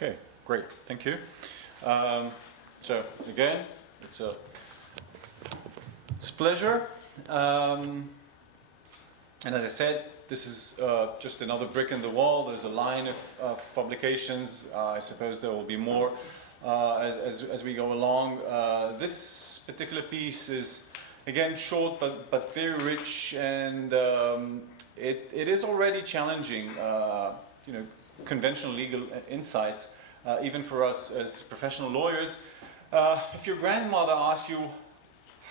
Okay, great, thank you. So again, it's a pleasure. And as I said, this is just another brick in the wall. There's a line of publications. I suppose there will be more as we go along. This particular piece is, again, short but very rich, and it is already challenging, conventional legal insights, even for us as professional lawyers. If your grandmother asks you,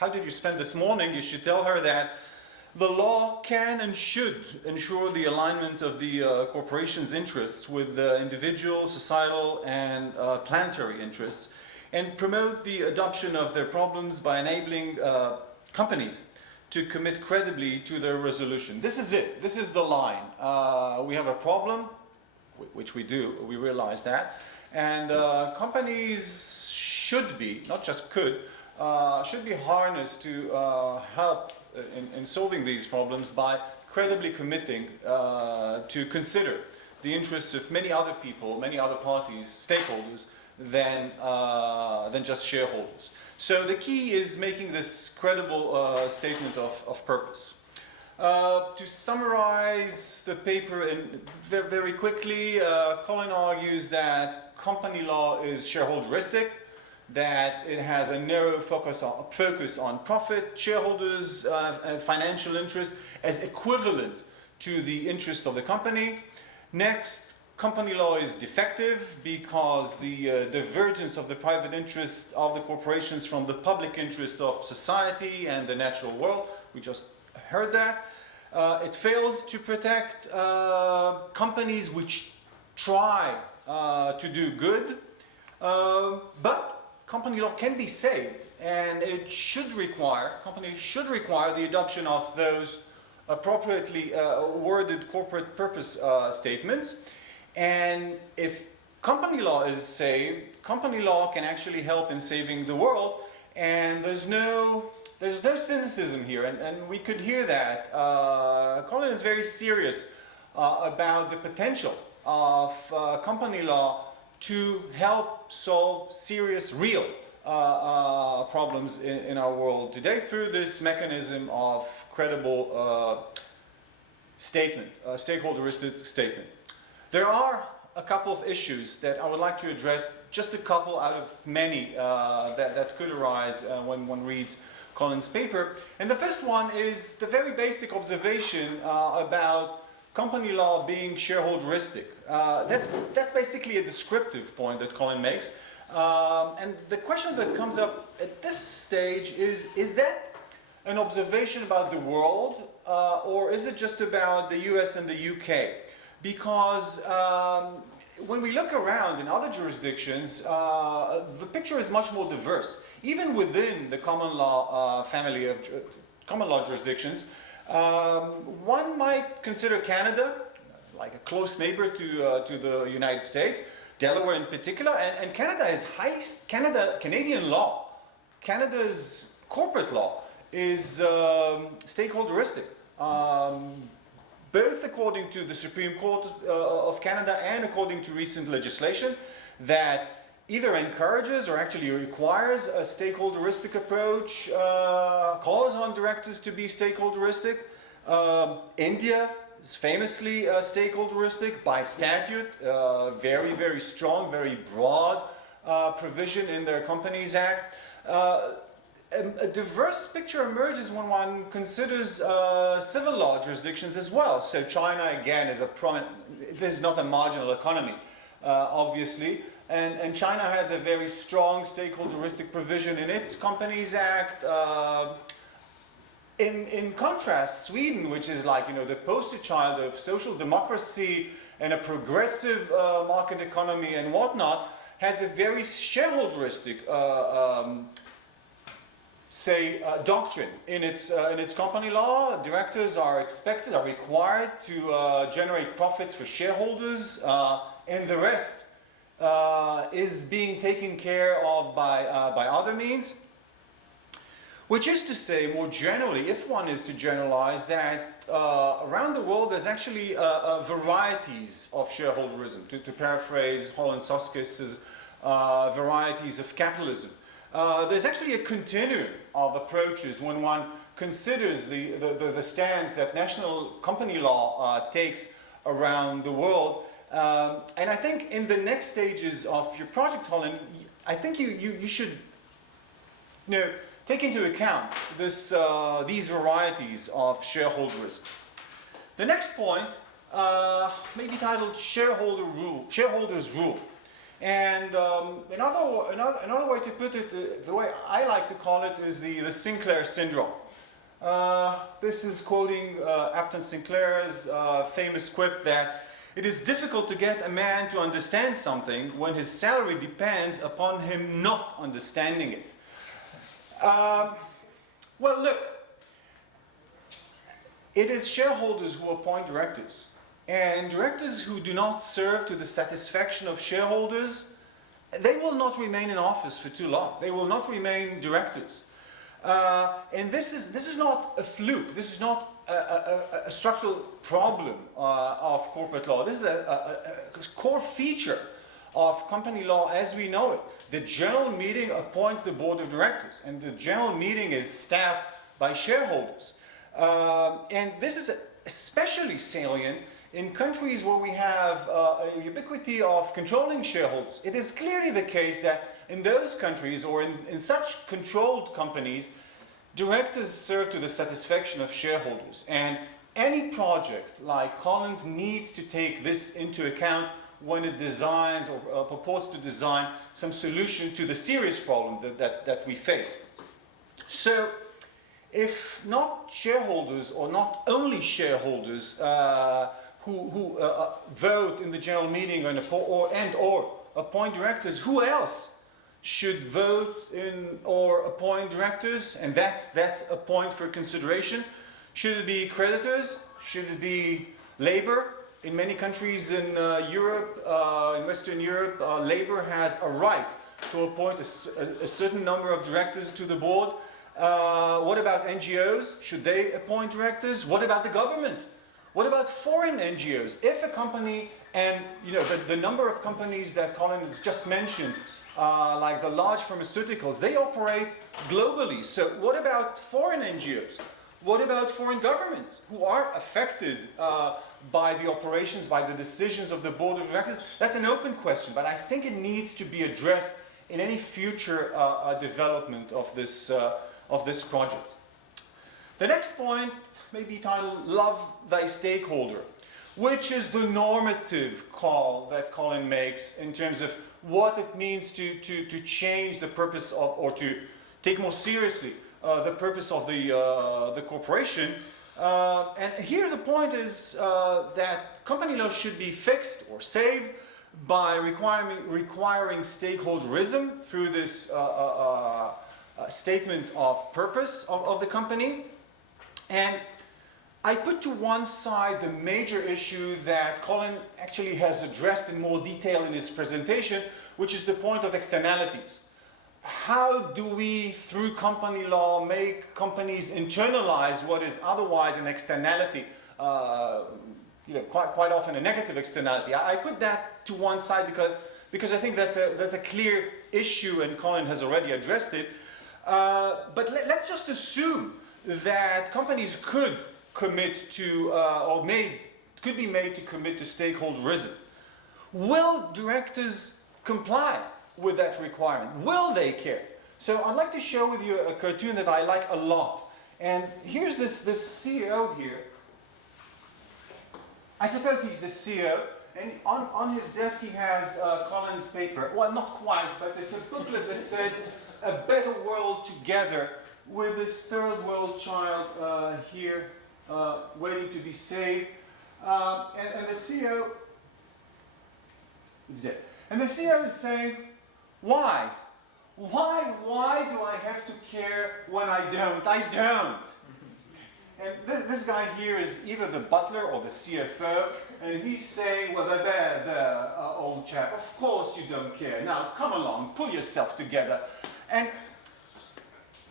how did you spend this morning, you should tell her that the law can and should ensure the alignment of the corporation's interests with individual, societal, and planetary interests, and promote the adoption of their problems by enabling companies to commit credibly to their resolution. This is it. This is the line. We have a problem, which we do, we realize that, and companies should be, not just could, should be harnessed to help in solving these problems by credibly committing to consider the interests of many other people, many other parties, stakeholders, than just shareholders. So the key is making this credible statement of purpose. To summarize the paper very quickly, Colin argues that company law is shareholderistic, that it has a narrow focus on profit, shareholders, and financial interest as equivalent to the interest of the company. Next, company law is defective because the divergence of the private interest of the corporations from the public interest of society and the natural world. We just heard that. It fails to protect companies which try to do good, but company law can be saved, and it should require, companies should require the adoption of those appropriately worded corporate purpose statements. And if company law is saved, company law can actually help in saving the world, and there's no cynicism here, and we could hear that. Colin is very serious about the potential of company law to help solve serious, real problems in our world today through this mechanism of credible statement, stakeholderistic statement. There are a couple of issues that I would like to address, just a couple out of many that could arise when one reads Colin's paper. And the first one is the very basic observation about company law being shareholderistic. That's basically a descriptive point that Colin makes. And the question that comes up at this stage is that an observation about the world, or is it just about the US and the UK? Because when we look around in other jurisdictions, the picture is much more diverse. Even within the common law family of common law jurisdictions, one might consider Canada like a close neighbor to the United States, Delaware in particular, and Canada is Canadian law. Canada's corporate law is stakeholderistic, both according to the Supreme Court of Canada and according to recent legislation that either encourages or actually requires a stakeholderistic approach, calls on directors to be stakeholderistic. India is famously stakeholderistic by statute, very, very strong, very broad provision in their Companies Act. A diverse picture emerges when one considers civil law jurisdictions as well. So China, again, is this is not a marginal economy, obviously. And China has a very strong stakeholderistic provision in its Companies Act. In contrast, Sweden, which is like, the poster child of social democracy and a progressive market economy and whatnot, has a very shareholderistic doctrine in its company law. Directors are required to generate profits for shareholders, and the rest is being taken care of by other means. Which is to say, more generally, if one is to generalize, that around the world there's actually varieties of shareholderism, to paraphrase Holland Soskis's varieties of capitalism. There's actually a continuum of approaches when one considers the stance that national company law takes around the world. And I think in the next stages of your project, Colin, I think you should take into account these varieties of shareholderism. The next point may be titled Shareholders' Rule. And another way to put it, the way I like to call it, is the Sinclair syndrome. This is quoting Upton Sinclair's famous quip that it is difficult to get a man to understand something when his salary depends upon him not understanding it. Well, look, it is shareholders who appoint directors, and directors who do not serve to the satisfaction of shareholders, they will not remain in office for too long. They will not remain directors. And this is not a fluke. This is not a structural problem of corporate law. This is a core feature of company law as we know it. The general meeting appoints the board of directors, and the general meeting is staffed by shareholders. And this is especially salient in countries where we have a ubiquity of controlling shareholders. It is clearly the case that in those countries, or in such controlled companies, directors serve to the satisfaction of shareholders. And any project like Colin's needs to take this into account when it designs or purports to design some solution to the serious problem that we face. So, if not shareholders, or not only shareholders who vote in the general meeting or appoint directors, who else should vote in or appoint directors? And that's a point for consideration. Should it be creditors? Should it be labor? In many countries in Europe, in Western Europe, labor has a right to appoint a certain number of directors to the board. What about NGOs? Should they appoint directors? What about the government? What about foreign NGOs? If a company, and the number of companies that Colin has just mentioned, like the large pharmaceuticals, they operate globally. So what about foreign NGOs? What about foreign governments who are affected by the operations, by the decisions of the board of directors? That's an open question, but I think it needs to be addressed in any future development of this project. The next point may be titled Love Thy Stakeholder, which is the normative call that Colin makes in terms of what it means to change the purpose of, or to take more seriously the purpose of the corporation. And here the point is that company law should be fixed or saved by requiring stakeholderism through this statement of purpose of the company. And I put to one side the major issue that Colin actually has addressed in more detail in his presentation, which is the point of externalities. How do we, through company law, make companies internalize what is otherwise an externality, quite often a negative externality? I put that to one side because I think that's a clear issue, and Colin has already addressed it. But let's just assume that companies could commit to, could be made to commit to stakeholderism. Will directors comply with that requirement? Will they care? So I'd like to share with you a cartoon that I like a lot. And here's this CEO here. I suppose he's the CEO. And on his desk he has Colin's paper. Well, not quite, but it's a booklet that says A Better World Together, with this third world child here waiting to be saved. And the CEO is dead. And the CEO is saying, why? Why do I have to care when I don't? I don't. And this guy here is either the butler or the CFO, and he's saying, well, there, old chap, of course you don't care. Now, come along, pull yourself together. And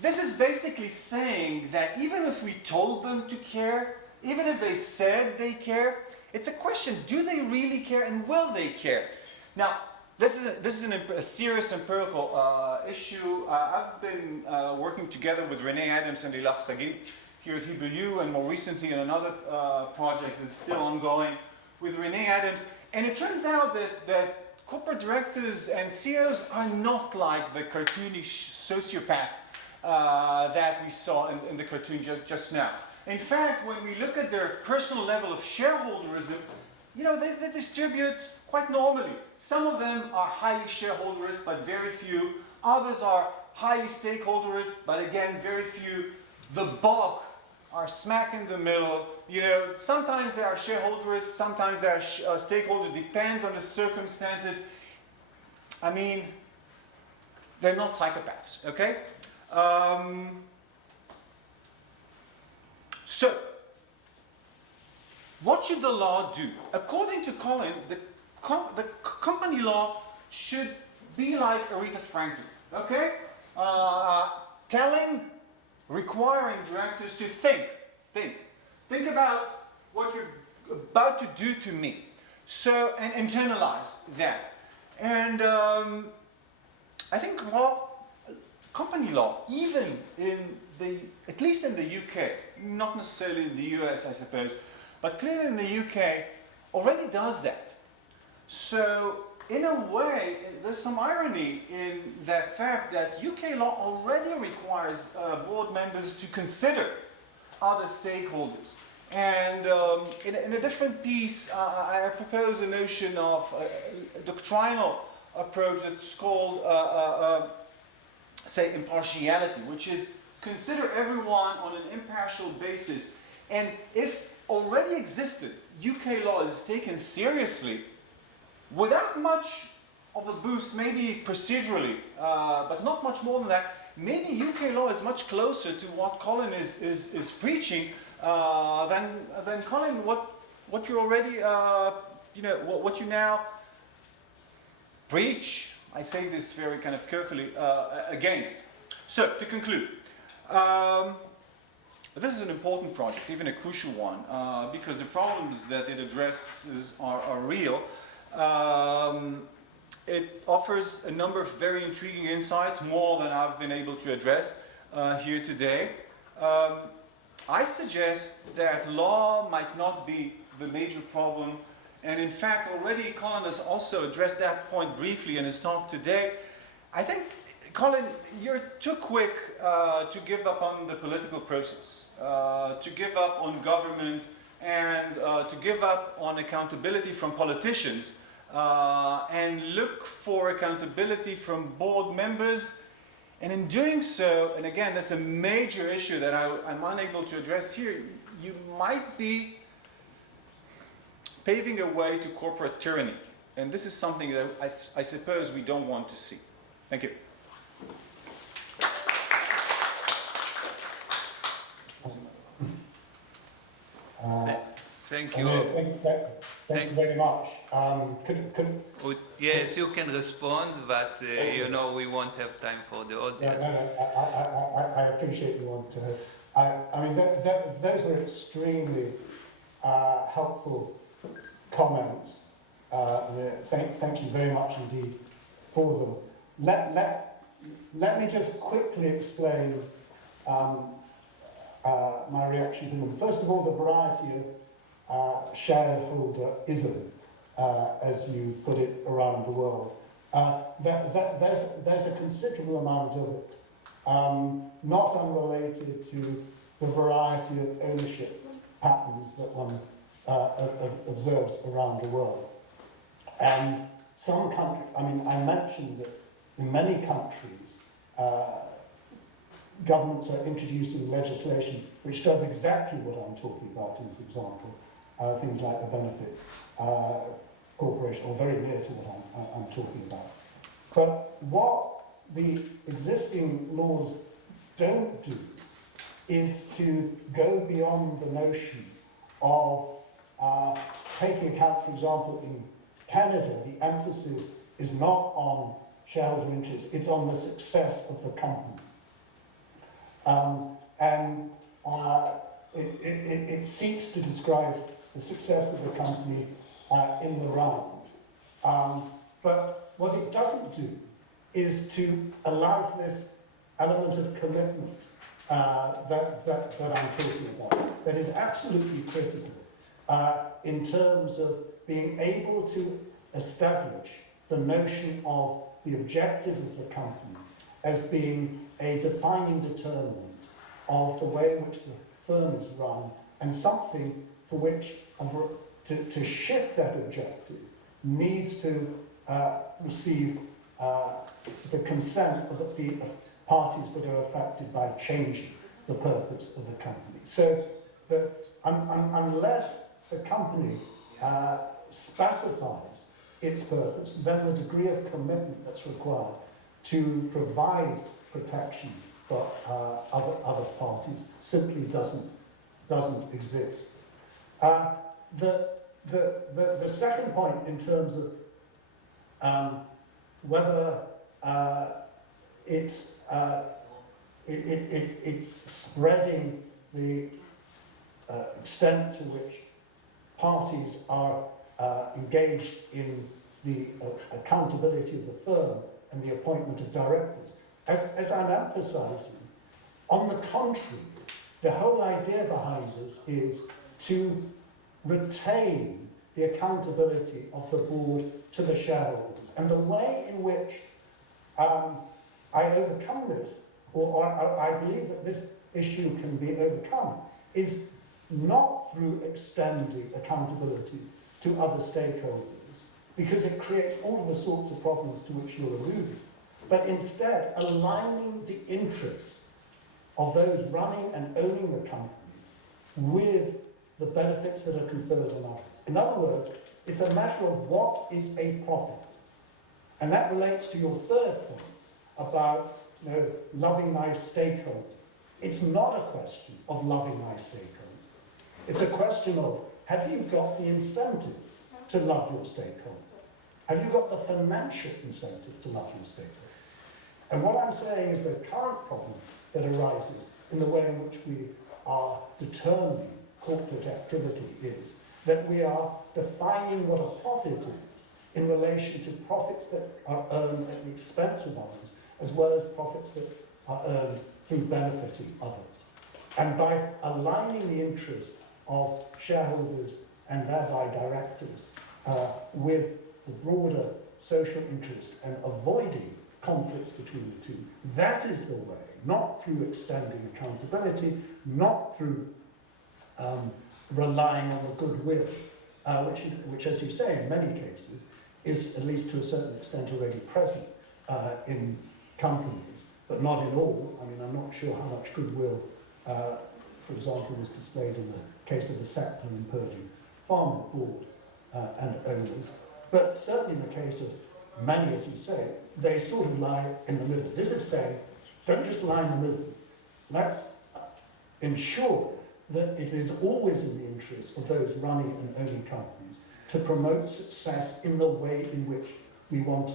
this is basically saying that even if we told them to care, even if they said they care, it's a question, do they really care and will they care? Now, this is a serious empirical issue. I've been working together with Renee Adams and Lilach Sagib here at Hebrew U, and more recently in another project that's still ongoing with Renee Adams. And it turns out that corporate directors and CEOs are not like the cartoonish sociopath that we saw in the cartoon just now. In fact, when we look at their personal level of shareholderism, you know, they distribute quite normally. Some of them are highly shareholderist, but very few. Others are highly stakeholderist, but again, very few. The bulk are smack in the middle. You know, sometimes they are shareholderist, sometimes they are stakeholder, depends on the circumstances. I mean, they're not psychopaths, okay? So, what should the law do? According to Colin, the company law should be like Aretha Franklin, okay? Requiring directors to think about what you're about to do to me. So, and internalize that. And I think company law, even at least in the UK, not necessarily in the US, I suppose, but clearly in the UK, already does that. So, in a way, there's some irony in the fact that UK law already requires board members to consider other stakeholders. And in a different piece, I propose a notion of a doctrinal approach that's called, say, impartiality, which is consider everyone on an impartial basis. And if already existed UK law is taken seriously, without much of a boost, maybe procedurally, but not much more than that, maybe UK law is much closer to what Colin is preaching than Colin, what you already, what you now preach. I say this very kind of carefully against. So, to conclude, this is an important project, even a crucial one, because the problems that it addresses are real. It offers a number of very intriguing insights, more than I've been able to address here today. I suggest that law might not be the major problem, and in fact already Colin has also addressed that point briefly in his talk today. I think, Colin, you're too quick to give up on the political process, to give up on government, and to give up on accountability from politicians, and look for accountability from board members. And in doing so, and again, that's a major issue that I'm unable to address here, you might be paving a way to corporate tyranny. And this is something that I suppose we don't want to see. Thank you. Thank you. Thank you very much. Yes, you can respond, but we won't have time for the audience. I appreciate you want to. I mean, those were extremely helpful comments. Thank you very much indeed for them. Let me just quickly explain my reaction to them. First of all, the variety of shareholderism, as you put it, around the world. There's a considerable amount of it, not unrelated to the variety of ownership patterns that one observes around the world. And some countries, I mean, I mentioned that in many countries, governments are introducing legislation which does exactly what I'm talking about, in this example, things like the benefit corporation, or very near to what I'm talking about. But what the existing laws don't do is to go beyond the notion of taking account, for example, in Canada, the emphasis is not on shareholder interests, it's on the success of the company. And it seeks to describe the success of the company in the round. But what it doesn't do is to allow for this element of commitment that I'm talking about, that is absolutely critical in terms of being able to establish the notion of the objective of the company as being a defining determinant of the way in which the firm is run, and something for which to shift that objective needs to receive the consent of the parties that are affected by changing the purpose of the company. So unless the company specifies its purpose, then the degree of commitment that's required to provide protection for other parties simply doesn't exist. The second point in terms of whether it's spreading the extent to which parties are engaged in the accountability of the firm and the appointment of directors. As I'm emphasising, on the contrary, the whole idea behind this is to retain the accountability of the board to the shareholders. And the way in which I overcome this, or I believe that this issue can be overcome, is not through extending accountability to other stakeholders, because it creates all of the sorts of problems to which you're alluding, but instead aligning the interests of those running and owning the company with the benefits that are conferred on others. In other words, it's a matter of what is a profit. And that relates to your third point about loving thy stakeholder. It's not a question of loving thy stakeholder. It's a question of, have you got the incentive to love your stakeholder? Have you got the financial incentive to love your stakeholder? And what I'm saying is the current problem that arises in the way in which we are determining corporate activity is that we are defining what a profit is in relation to profits that are earned at the expense of others, as well as profits that are earned through benefiting others. And by aligning the interests of shareholders and thereby directors with the broader social interests and avoiding conflicts between the two, that is the way, not through extending accountability, not through relying on the goodwill, which, as you say, in many cases, is at least to a certain extent already present in companies, but not in all. I mean, I'm not sure how much goodwill, for example, was displayed in the case of the Sackler and Purdue Farmer Board and owners, but certainly in the case of many, as you say, they sort of lie in the middle. This is saying, don't just lie in the middle. Let's ensure that it is always in the interest of those running and owning companies to promote success in the way in which we want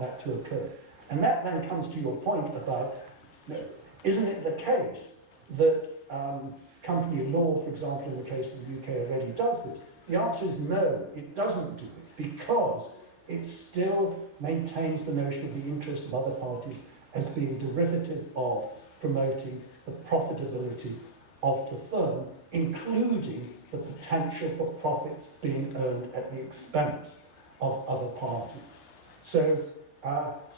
that to occur. And that then comes to your point about, isn't it the case that company law, for example, in the case of the UK, already does this? The answer is no, it doesn't do it, because it still maintains the notion of the interest of other parties as being derivative of promoting the profitability of the firm, including the potential for profits being earned at the expense of other parties. So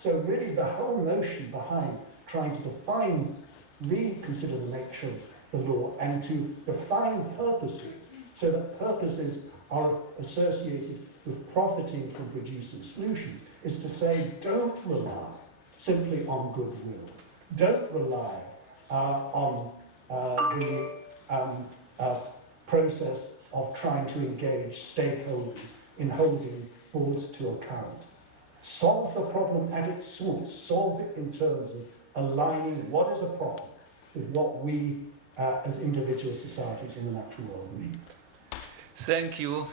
really the whole notion behind trying to define, really consider the nature of the law and to define purposes so that purposes are associated with profiting from producing solutions is to say, don't rely simply on goodwill. Don't rely on the process of trying to engage stakeholders in holding boards to account. Solve the problem at its source. Solve it in terms of aligning what is a profit with what we as individual societies in the natural world need. Thank you,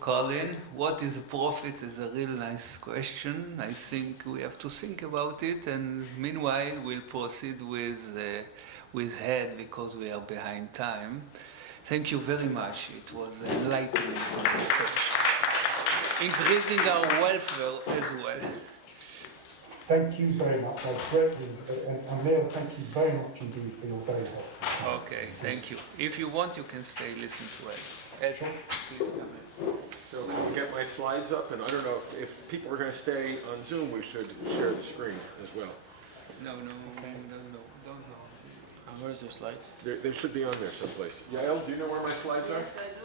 Colin. What is a profit is a real nice question. I think we have to think about it, and meanwhile we'll proceed with head because we are behind time. Thank you very much. It was an enlightening conversation, increasing our welfare as well. Thank you very much. I greatly, and Amir, thank you very much indeed for your very help. Okay, thank you. If you want, you can stay, listen to it. Ed, please come in. So can we get my slides up? And I don't know if people are going to stay on Zoom, we should share the screen as well. No, Okay. don't go. Where's the slides? They should be on there someplace. Yael, do you know where my slides are? Yes, I